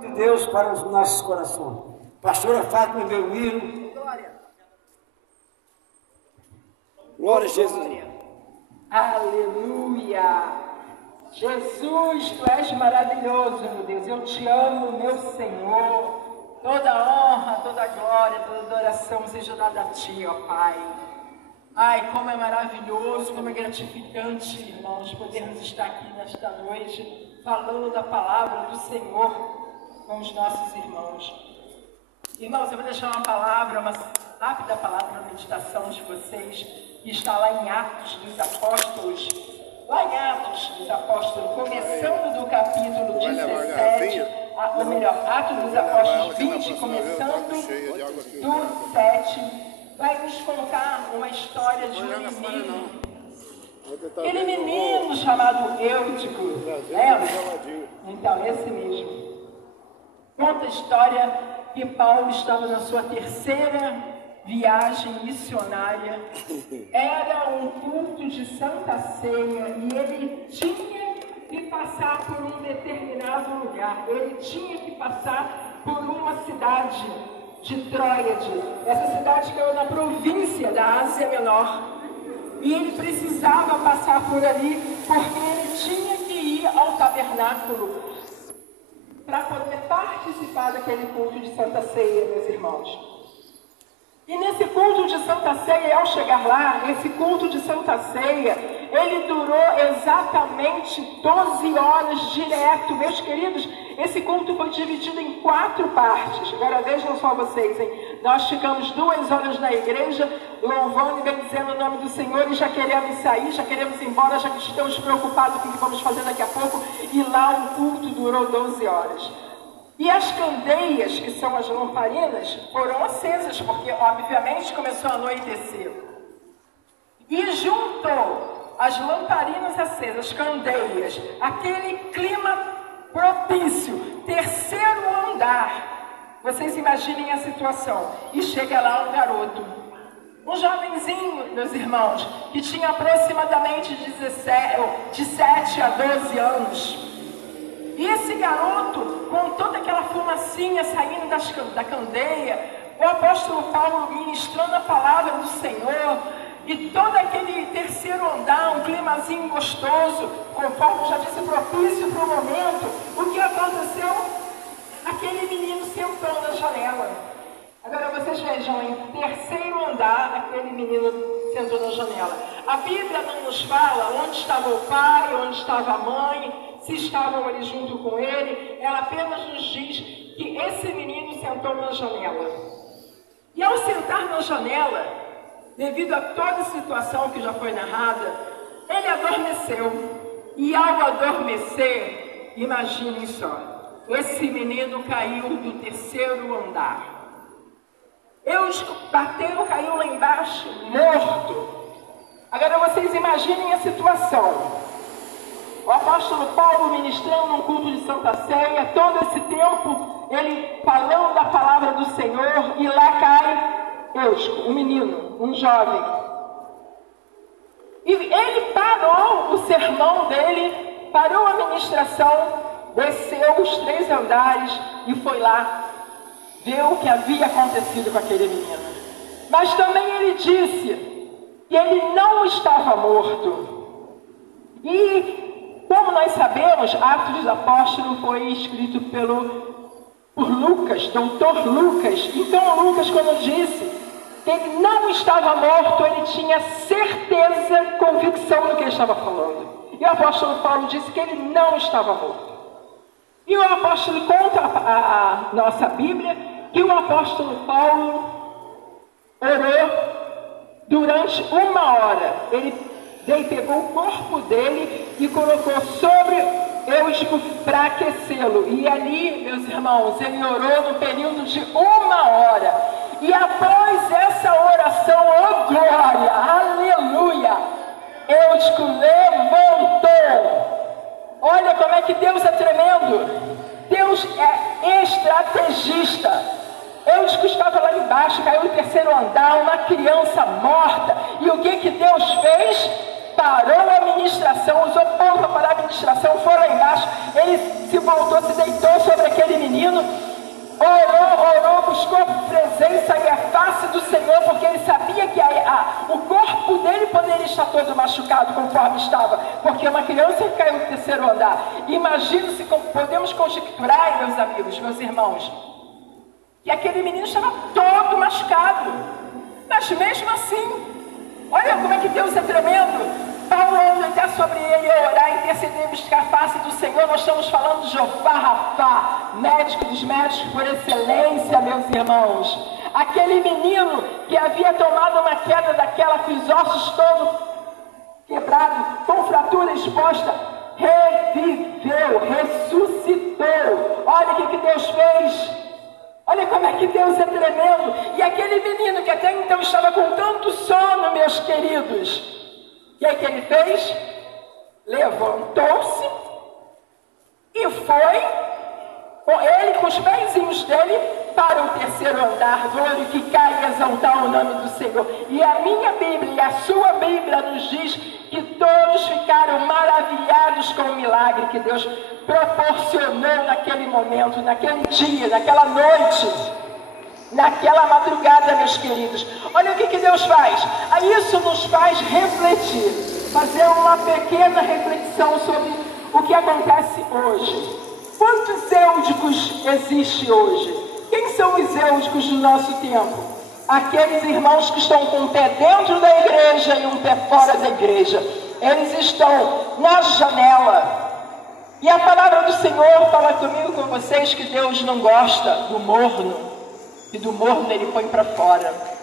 de Deus para os nossos corações. Pastora Fátima Belmiro. Glória. Glória a Jesus. Aleluia. Jesus, tu és maravilhoso, meu Deus. Eu te amo, meu Senhor. Toda honra, toda glória, toda adoração seja dada a ti, ó Pai. Ai, como é maravilhoso, como é gratificante, irmãos, podermos estar aqui nesta noite falando da palavra do Senhor com os nossos irmãos. Irmãos, eu vou deixar uma rápida palavra para a meditação de vocês, que está lá em Atos dos Apóstolos. Lá em Atos dos Apóstolos, começando do capítulo 17, ou melhor, Atos dos Apóstolos 20, começando do 7, vai nos contar uma história de um menino. Aquele menino chamado Eutico, lembra? Então, esse mesmo. Conta a história que Paulo estava na sua terceira viagem missionária. Era um culto de Santa Ceia e ele tinha que passar por um determinado lugar. Ele tinha que passar por uma cidade de Tróade. Essa cidade que era na província da Ásia Menor. E ele precisava passar por ali porque ele tinha que ir ao tabernáculo para poder participar daquele culto de Santa Ceia, meus irmãos. E nesse culto de Santa Ceia, ao chegar lá, esse culto de Santa Ceia, ele durou exatamente 12 horas direto. Meus queridos, esse culto foi dividido em 4 partes. Agora vejam só vocês, hein? Nós ficamos 2 horas na igreja, louvando e bendizendo o nome do Senhor, e já queremos sair, já queremos ir embora, já que estamos preocupados com o que vamos fazer daqui a pouco. E lá o culto durou 12 horas. E as candeias, que são as lamparinas, foram acesas, porque obviamente começou a anoitecer. E juntou as lamparinas acesas, as candeias, aquele clima propício, terceiro andar. Vocês imaginem a situação. E chega lá um garoto, um jovenzinho, meus irmãos, que tinha aproximadamente de 7 a 12 anos. E esse garoto, com toda aquela fumacinha saindo da candeia, o apóstolo Paulo ministrando a palavra do Senhor, e todo aquele terceiro andar, um climazinho gostoso, conforme já disse, propício para o momento, o que aconteceu? Aquele menino sentou na janela. Agora vocês vejam, em terceiro andar, aquele menino sentou na janela. A Bíblia não nos fala onde estava o pai, onde estava a mãe, se estavam ali junto com ele. Ela apenas nos diz que esse menino sentou na janela. E ao sentar na janela, devido a toda a situação que já foi narrada, ele adormeceu. E ao adormecer, imaginem só, esse menino caiu do terceiro andar. Bateu, caiu lá embaixo, morto. Agora vocês imaginem a situação. O apóstolo Paulo ministrando um culto de Santa Ceia, todo esse tempo, ele falando da palavra do Senhor, e lá cai Eutico, um menino, um jovem. E ele parou o sermão dele, parou a ministração, desceu os 3 andares e foi lá ver o que havia acontecido com aquele menino. Mas também ele disse que ele não estava morto. E como nós sabemos, Atos dos Apóstolos foi escrito por Lucas, doutor Lucas. Então Lucas, quando disse que ele não estava morto, ele tinha certeza, convicção do que ele estava falando. E o apóstolo Paulo disse que ele não estava morto. E o apóstolo conta a nossa Bíblia que o apóstolo Paulo orou durante 1 hora. Ele pegou o corpo dele e colocou sobre Eutico para aquecê-lo. E ali, meus irmãos, ele orou no período de 1 hora. E após essa oração, oh glória, aleluia, Eutico levantou. Olha como é que Deus é tremendo. Deus é estrategista. Eutico estava lá embaixo, caiu no terceiro andar, uma criança morta. E o que Deus fez? Parou a ministração, usou povo para parar a ministração, foi lá embaixo. Ele se voltou, se deitou sobre aquele menino buscou a presença e a face do Senhor, porque ele sabia que o corpo dele poderia estar todo machucado conforme estava, porque uma criança que caiu no terceiro andar. Imagina se podemos conjecturar, meus amigos, meus irmãos, que aquele menino estava todo machucado, mas mesmo assim, olha como é que Deus é tremendo. Paulo até sobre ele orar, interceder, buscar a face do Senhor. Nós estamos falando de Jeová Rafá, médico dos médicos por excelência, meus irmãos. Aquele menino que havia tomado uma queda daquela com os ossos todos quebrados, com fratura exposta, reviveu, ressuscitou. Olha o que Deus fez. Olha como é que Deus é tremendo. E aquele menino que até então estava com tanto sono, meus queridos, e aí o que ele fez? Levantou-se e foi, com ele, com os pezinhos dele, para o terceiro andar, glorificar e exaltar o nome do Senhor. E a minha Bíblia e a sua Bíblia nos diz que todos ficaram maravilhados com o milagre que Deus proporcionou naquele momento, naquele dia, naquela noite, naquela madrugada, meus queridos. Olha o que Deus faz. Isso nos faz refletir, fazer uma pequena reflexão sobre o que acontece hoje. Quantos eudicos existem hoje? Quem são os eudicos do nosso tempo? Aqueles irmãos que estão com um pé dentro da igreja e um pé fora da igreja. Eles estão na janela. E a palavra do Senhor fala comigo, com vocês, que Deus não gosta do morno. E do morno ele põe para fora.